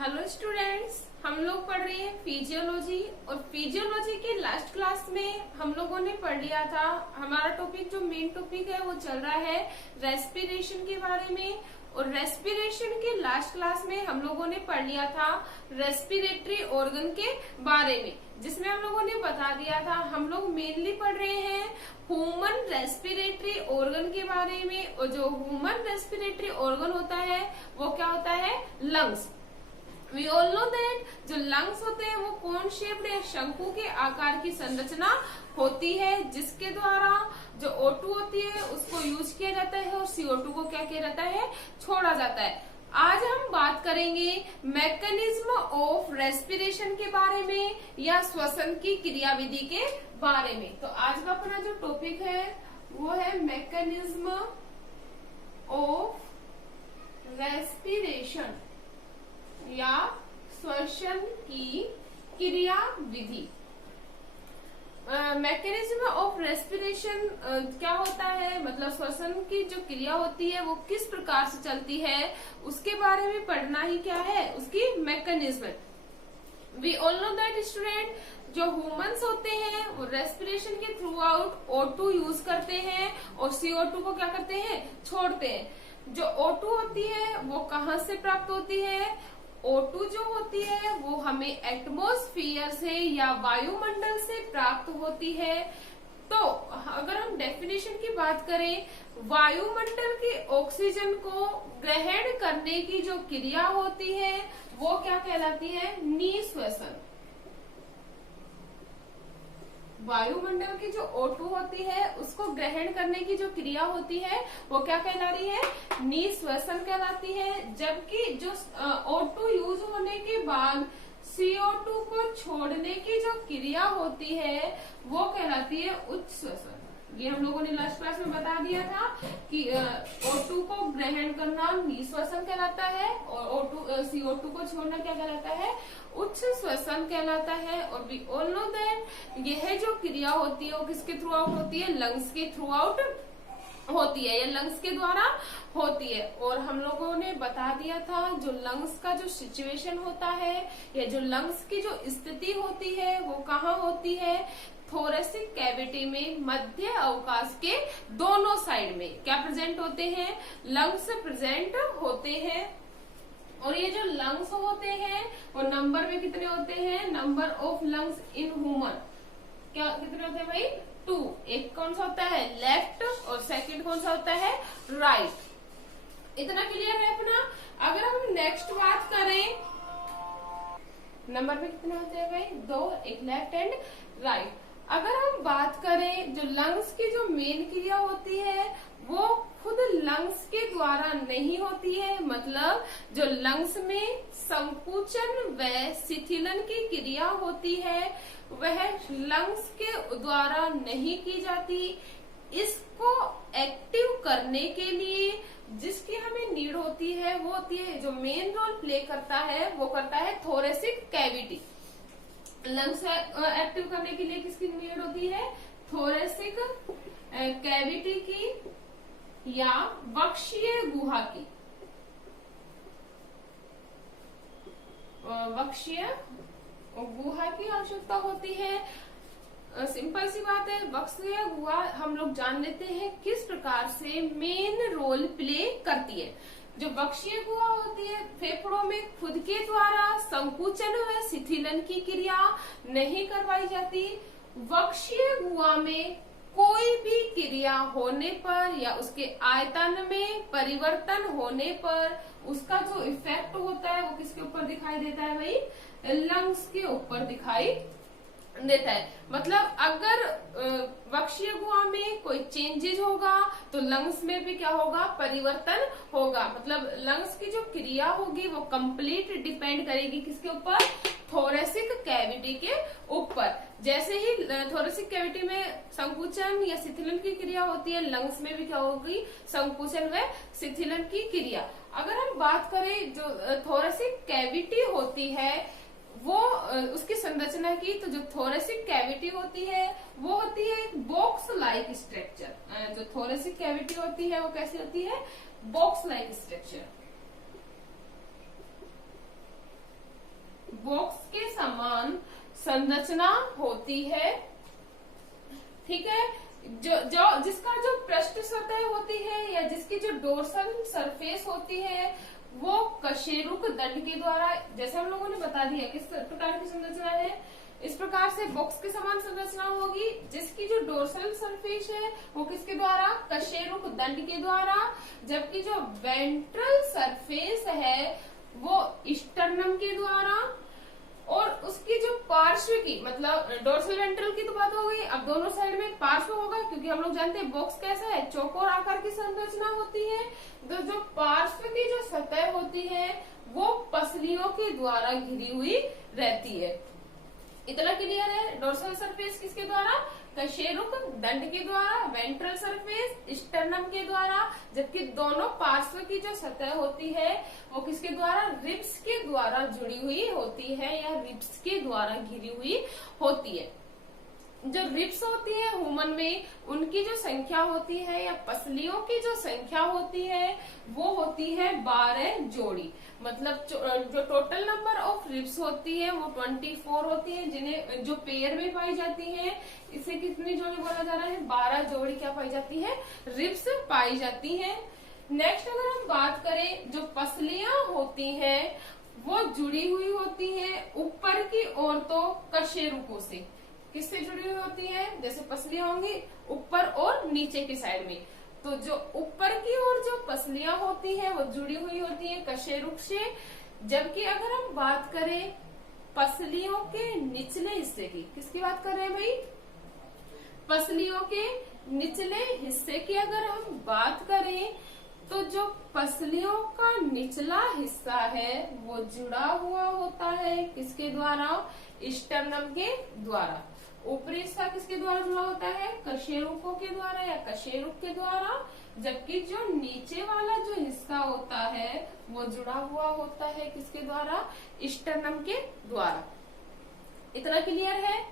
Hello students, हम लोग पढ़ रहे हैं फिजियोलॉजी। और फिजियोलॉजी के लास्ट क्लास में हम लोगों ने पढ़ लिया था। हमारा टॉपिक जो मेन टॉपिक है वो चल रहा है रेस्पिरेशन के बारे में। और रेस्पिरेशन के लास्ट क्लास में हम लोगों ने पढ़ लिया था रेस्पिरेटरी ऑर्गन के बारे में, जिसमें हम लोगों ने बता दिया था हम लोग मेनली पढ़ रहे हैं ह्यूमन रेस्पिरेटरी ऑर्गन के बारे में। और जो ह्यूमन रेस्पिरेटरी ऑर्गन होता है वो क्या होता है? Lungs. We all know that जो लंग्स होते हैं वो कोन शेप्ड या शंकु के आकार की संरचना होती है, जिसके द्वारा जो O2 होती है उसको यूज किया जाता है और CO2 को क्या किया जाता है? छोड़ा जाता है। आज हम बात करेंगे मैकेनिज्म ऑफ रेस्पिरेशन के बारे में या श्वसन की क्रियाविधि के बारे में। तो आज का अपना जो टॉपिक है वो है मैकेनिज्म ऑफ रेस्पिरेशन या श्वसन की क्रिया विधि। मैकेनिज्म ऑफ रेस्पिरेशन क्या होता है, मतलब श्वसन की जो क्रिया होती है वो किस प्रकार से चलती है, उसके बारे में पढ़ना ही क्या है, उसकी mechanism. We all know that student, जो ह्यूमंस होते हैं वो रेस्पिरेशन के थ्रू आउट O2 यूज करते हैं और CO2 को क्या करते हैं? छोड़ते हैं। जो O2 होती है वो कहाँ से प्राप्त होती है? O2 जो होती है वो हमें एटमॉस्फेयर से या वायुमंडल से प्राप्त होती है। तो अगर हम डेफिनेशन की बात करें, वायुमंडल के ऑक्सीजन को ग्रहण करने की जो क्रिया होती है वो क्या कहलाती है? निःश्वसन। वायुमंडल की जो O2 होती है उसको ग्रहण करने की जो क्रिया होती है वो क्या कहला रही है? निःश्वसन कहलाती है। जबकि जो O2 यूज होने के बाद CO2 को छोड़ने की जो क्रिया होती है वो कहलाती है उच्च श्वसन। ये हम लोगों ने लास्ट क्लास में बता दिया था कि O2 को ग्रहण करना निःश्वसन कहलाता है और CO2 को छोड़ना क्या कहलाता है? उच्च श्वसन कहलाता है। और वी ऑल नो दैट यह जो क्रिया होती है वो किसके थ्रू आउट होती है? लंग्स के थ्रू आउट होती है या लंग्स के द्वारा होती है। और हम लोगों ने बता दिया था जो लंग्स का जो सिचुएशन होता है या जो लंग्स की जो स्थिति होती है वो कहाँ होती है? थोरेसिक कैविटी में मध्य अवकाश के दोनों साइड में क्या प्रेजेंट होते हैं? लंग्स प्रेजेंट होते हैं। और ये जो लंग्स होते हैं वो नंबर में कितने होते हैं? Number of lungs in human क्या कितने होते हैं भाई? 2। एक कौन सा होता है? लेफ्ट, और सेकंड कौन सा होता है? राइट। इतना क्लियर है अपना। अगर हम नेक्स्ट बात करें, नंबर में कितने होते हैं भाई? 2, एक लेफ्ट एंड राइट। अगर हम बात करें जो लंग्स की जो मेन क्रिया होती है वो खुद लंग्स के द्वारा नहीं होती है, मतलब जो लंग्स में संकुचन व शिथिलन की क्रिया होती है वह लंग्स के द्वारा नहीं की जाती। इसको एक्टिव करने के लिए जिसकी हमें नीड होती है वो होती है, जो मेन रोल प्ले करता है वो करता है थोरेसिक कैविटी। लंग्स एक्टिव करने के लिए किसकी नीड होती है? थोरेसिक कैविटी की या वक्षीय गुहा की। वक्षीय गुहा की आवश्यकता होती है। सिंपल सी बात है, वक्षीय गुहा हम लोग जान लेते हैं किस प्रकार से मेन रोल प्ले करती है। जो वक्षीय गुहा होती है फेफड़ों में खुद के द्वारा संकुचन व शिथिलन की क्रिया नहीं करवाई जाती। वक्षीय गुहा में कोई भी क्रिया होने पर या उसके आयतन में परिवर्तन होने पर उसका जो इफेक्ट होता है वो किसके ऊपर दिखाई देता है भाई? लंग्स के ऊपर दिखाई देता है। मतलब अगर वक्षीय गुहा में कोई चेंजेस होगा तो लंग्स में भी क्या होगा? परिवर्तन होगा। मतलब लंग्स की जो क्रिया होगी वो कंप्लीट डिपेंड करेगी किसके ऊपर? थोरेसिक कैविटी के ऊपर। जैसे ही थोरेसिक कैविटी में संकुचन या शिथिलन की क्रिया होती है, लंग्स में भी क्या होगी? संकुचन व शिथिलन की क्रिया। अगर हम बात करें जो थोरेसिक कैविटी होती है वो उसकी संरचना की, तो जो थोरेसिक कैविटी होती है वो होती है बॉक्स लाइक स्ट्रक्चर। जो थोरेसिक कैविटी होती है वो कैसी होती है? Box like structure. संरचना होती है। ठीक है, जो जिसका जो पृष्ठ सतह होती है या जिसकी जो डोर्सल सरफेस होती है वो कशेरुक दंड के द्वारा, जैसे हम लोगों ने बता दिया किस प्रकार की संरचना है, इस प्रकार से बॉक्स के समान संरचना होगी जिसकी जो डोर्सल सरफेस है वो किसके द्वारा, कशेरुक दंड के द्वारा, जबकि जो वेंट्रल सरफेस है वो स्टर्नम के द्वारा, और उसकी जो पार्श्व की मतलब डोर्सल वेंट्रल की तो बात हो गई, अब दोनों साइड में पार्श्व होगा क्योंकि हम लोग जानते हैं बॉक्स कैसा है, चौकोर आकार की संरचना होती है। तो जो पार्श्व की जो सतह होती है वो पसलियों के द्वारा घिरी हुई रहती है। इतना क्लियर है। डोर्सल सरफेस किसके द्वारा, कशेरुक दंड के द्वारा, वेंट्रल सरफेस स्टर्नम के द्वारा, जबकि दोनों पार्श्व की जो सतह होती है वो किसके द्वारा, रिब्स के द्वारा जुड़ी हुई होती है या रिब्स के द्वारा घिरी हुई होती है। जो रिब्स होती है ह्यूमन में उनकी जो संख्या होती है या पसलियों की जो संख्या होती है वो होती है 12 जोड़ी। मतलब जो टोटल नंबर ऑफ रिब्स होती है वो 24 होती है, जिन्हें जो पेयर में पाई जाती है। इसे कितनी जोड़ी बोला जा रहा है, 12 जोड़ी क्या पाई जाती है, रिब्स पाई जाती है। नेक्स्ट अगर हम बात करें, जो पसलियां होती है वो जुड़ी हुई होती है ऊपर की ओर तो कशेरुकों से। किससे जुड़ी हुई होती है, जैसे पसलियां होंगी ऊपर और नीचे की साइड में, तो जो ऊपर की ओर जो पसलियां होती है वो जुड़ी हुई होती है कशेरुक से। जबकि अगर हम बात करें पसलियों के निचले हिस्से की, किसकी बात कर रहे हैं भाई, पसलियों के निचले हिस्से की अगर हम बात करें तो जो पसलियों का निचला हिस्सा है वो जुड़ा हुआ होता है किसके द्वारा, स्टर्नम के द्वारा। ऊपरी हिस्सा किसके द्वारा जुड़ा होता है, कशेरुकों के द्वारा या कशेरुक के द्वारा, जबकि जो नीचे वाला जो हिस्सा होता है वो जुड़ा हुआ होता है किसके द्वारा, स्टर्नम के द्वारा। इतना क्लियर है।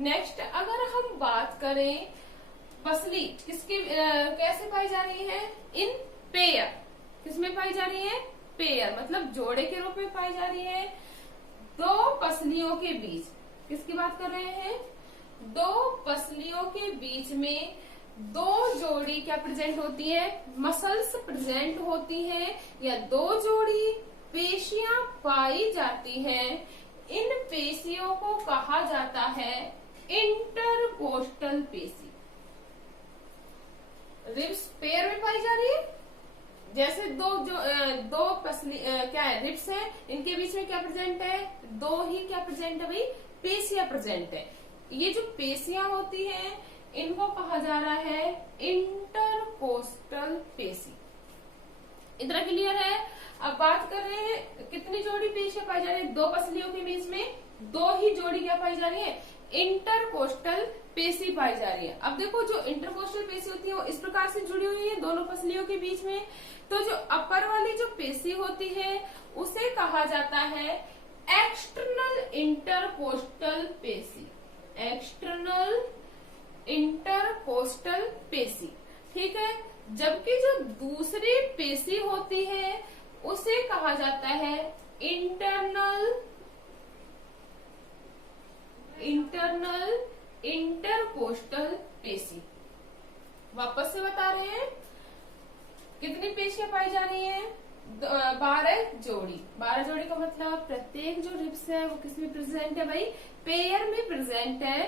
नेक्स्ट अगर हम बात करें पसली किसकी कैसे पाई जा रही है, इन पेयर, किसमें पाई जा रही है, पेयर मतलब जोड़े के रूप में पाई जा रही है। दो पसलियों के बीच, किसकी बात कर रहे हैं, दो पसलियों के बीच में दो जोड़ी क्या प्रेजेंट होती है, मसल्स प्रेजेंट होती है या दो जोड़ी पेशियां पाई जाती हैं। इन पेशियों को कहा जाता है इंटरकोस्टल पेशी। रिब्स पेयर में पाई जा रही है, जैसे दो पसली क्या है, रिब्स है, इनके बीच में क्या प्रेजेंट है, दो ही क्या प्रेजेंट है भाई, पेशियां प्रेजेंट है। ये जो पेशियां होती हैं इनको कहा जा रहा है इंटरकोस्टल पेशी। इतना क्लियर है। अब बात कर रहे हैं कितनी जोड़ी पेशियां पाई जा रही है, दो पसलियों के बीच में दो ही जोड़ी क्या पाई जा रही है, इंटरकोस्टल पेशी पाई जा रही है। अब देखो जो इंटरकोस्टल पेशी होती है वो इस प्रकार से जुड़ी हुई है दोनों पसलियों के बीच में। तो जो अपर वाली जो पेशी होती है उसे कहा जाता है एक्सटर्नल इंटरकोस्टल पेशी, एक्सटर्नल इंटरकोस्टल पेशी। ठीक है, जबकि जो दूसरी पेशी होती है उसे कहा जाता है इंटरनल इंटरकोस्टल पेशी। वापस से बता रहे हैं कितनी पेशियां पाई जा रही हैं, 12 जोड़ी। 12 जोड़ी का मतलब प्रत्येक जो रिब्स है वो किसमें प्रेजेंट है भाई, पेयर में प्रेजेंट है।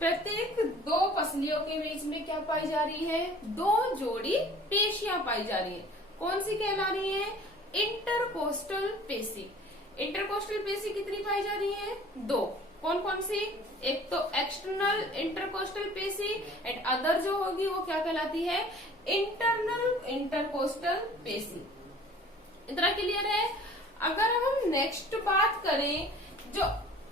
प्रत्येक दो पसलियों के बीच में क्या पाई जा रही है, दो जोड़ी पेशियां पाई जा रही है। कौन सी कहला रही है, इंटरकोस्टल पेशी। इंटरकोस्टल पेशी कितनी पाई जा रही है, दो। कौन कौन सी, एक तो एक्सटर्नल इंटरकोस्टल पेशी एंड अदर जो होगी वो क्या कहलाती है, इंटरनल इंटरकोस्टल पेशी। इतना क्लियर है। अगर हम नेक्स्ट बात करें, जो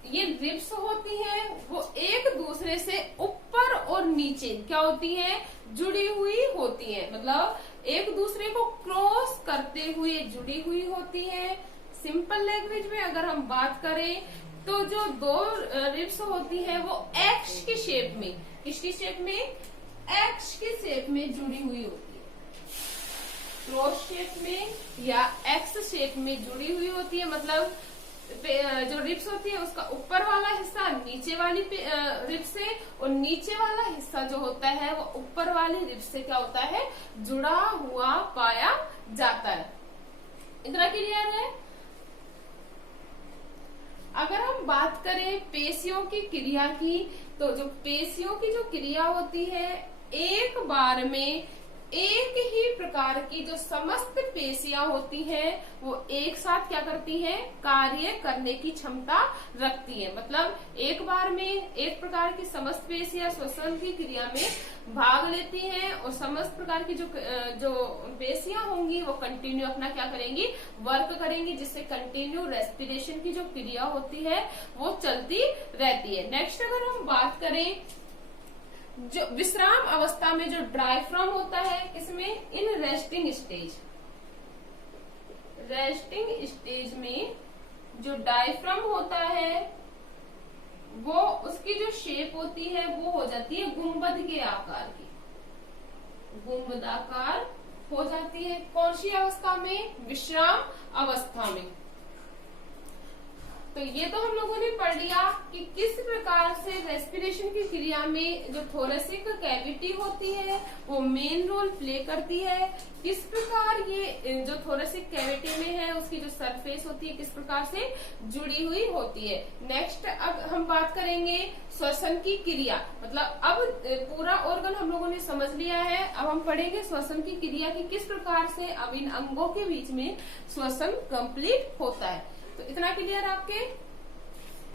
ये रिब्स होती है वो एक दूसरे से ऊपर और नीचे क्या होती है, जुड़ी हुई होती है, मतलब एक दूसरे को क्रॉस करते हुए जुड़ी हुई होती है। सिंपल लैंग्वेज में अगर हम बात करें तो जो दो रिब्स होती है वो एक्स की शेप में, किसकी शेप में, एक्स की शेप में जुड़ी हुई होती है, क्रॉस शेप में या एक्स शेप में जुड़ी हुई होती है। मतलब जो रिब्स होती है उसका ऊपर वाला हिस्सा नीचे वाली रिब्स से, और नीचे वाला हिस्सा जो होता है वो ऊपर वाली रिब्स से क्या होता है, जुड़ा हुआ पाया जाता है। इतना क्लियर है। अगर हम बात करें पेशियों की क्रिया की, तो जो पेशियों की जो क्रिया होती है, एक बार में एक ही प्रकार की जो समस्त पेशियां होती हैं वो एक साथ क्या करती हैं, कार्य करने की क्षमता रखती है। मतलब एक बार में एक प्रकार की समस्त पेशियां श्वसन की क्रिया में भाग लेती हैं, और समस्त प्रकार की जो पेशियां होंगी वो कंटिन्यू अपना क्या करेंगी, वर्क करेंगी, जिससे कंटिन्यू रेस्पिरेशन की जो क्रिया होती है वो चलती रहती है। नेक्स्ट अगर हम बात करें जो विश्राम अवस्था में जो डायफ्राम होता है, किसमें, इन रेस्टिंग स्टेज में जो डायफ्राम होता है वो उसकी जो शेप होती है वो हो जाती है गुंबद के आकार की, गुंबदाकार हो जाती है। कौन सी अवस्था में, विश्राम अवस्था में। तो ये तो हम लोगों ने पढ़ लिया कि किस प्रकार से रेस्पिरेशन की क्रिया में जो थोरेसिक कैविटी होती है वो मेन रोल प्ले करती है, किस प्रकार ये जो थोरेसिक कैविटी में है उसकी जो सरफेस होती है किस प्रकार से जुड़ी हुई होती है। नेक्स्ट अब हम बात करेंगे श्वसन की क्रिया। मतलब अब पूरा ऑर्गन हम लोगों ने समझ लिया है, अब हम पढ़ेंगे श्वसन की क्रिया की किस प्रकार से अब इन अंगों के बीच में श्वसन कंप्लीट होता है। तो इतना क्लियर आपके।